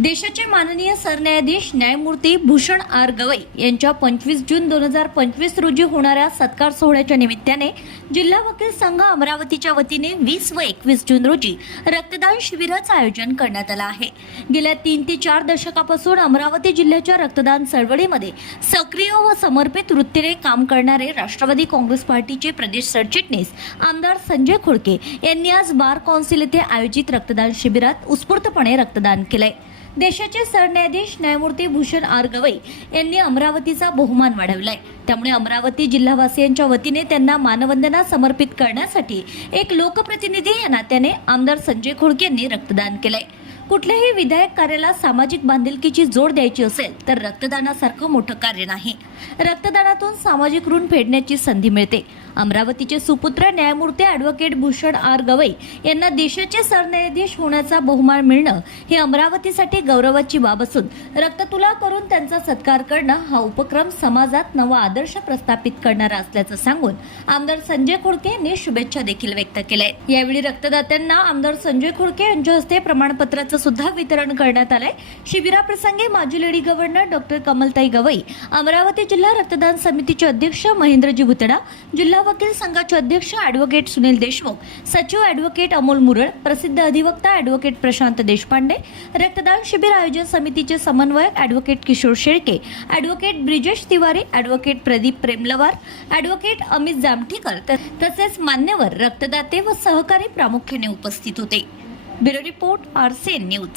देशाचे माननीय सरन्यायाधीश न्यायमूर्ती भूषण आर गवई यांच्या पंचवीस जून दोन हजार पंचवीस रोजी होणाऱ्या सत्कार सोहळ्याच्या निमित्ताने जिल्हा वकील संघ अमरावतीच्या वतीने वीस व एकवीस जून रोजी रक्तदान शिबिराचं आयोजन करण्यात आलं आहे. गेल्या तीन ते चार दशकापासून अमरावती जिल्ह्याच्या रक्तदान चळवळीमध्ये सक्रिय व समर्पित वृत्तीने काम करणारे राष्ट्रवादी काँग्रेस पार्टीचे प्रदेश सरचिटणीस आमदार संजय खोडके यांनी आज बार कौन्सिल येथे आयोजित रक्तदान शिबिरात उत्स्फूर्तपणे रक्तदान केलंय. देशाचे सरन्यायाधीश न्यायमूर्ती भूषण आर गवई यांनी अमरावतीचा बहुमान वाढवलाय. त्यामुळे अमरावती जिल्हावासियांच्या वतीने त्यांना मानवंदना समर्पित करण्यासाठी एक लोकप्रतिनिधी या नात्याने आमदार संजय खोडके यांनी रक्तदान केलंय. कुठल्याही विधायक कार्याला सामाजिक बांधिलकीची जोड द्यायची असेल तर रक्तदानासारखं मोठं कार्य नाही. रक्तदानातून सामाजिक ऋण फेडण्याची संधी मिळते. अमरावतीचे सुपुत्र न्यायमूर्ती ॲडव्होकेट भूषण आर गवई यांना देशाचे सरन्यायाधीश होण्याचा बहुमान मिळणं हे अमरावतीसाठी गौरवाची बाब असून रक्ततुला करून त्यांचा सत्कार करणं हा उपक्रम समाजात नवा आदर्श प्रस्थापित करणारा असल्याचं सांगून आमदार संजय खुडके यांनी शुभेच्छा देखील व्यक्त केल्या यावेळी रक्तदात्यांना आमदार संजय खुडके यांच्या हस्ते प्रमाणपत्राचं सुद्धा वितरण करण्यात आलंय. शिबिराप्रसंगी माजी lady governor doctor Kamaltai Gavai Amravati जिल्हा रक्तदान समितीचे अध्यक्ष महेंद्रजी भुतडा जिल्हा वकील संघाचे अध्यक्ष ॲडव्होकेट सुनील देशमुख सचिव ॲडव्होकेट अमोल मुरळ प्रसिद्ध अधिवक्ता ॲडव्होकेट प्रशांत देशपांडे रक्तदान शिबिर आयोजन समितीचे समन्वयक advocate Kishor Shelke advocate Brijesh Tiwari advocate Pradeep Premalwar advocate Amit Jamthikar तसेच मान्यवर रक्तदाते व सहकारी प्रामुख्याने उपस्थित होते. Bureau report RCN news.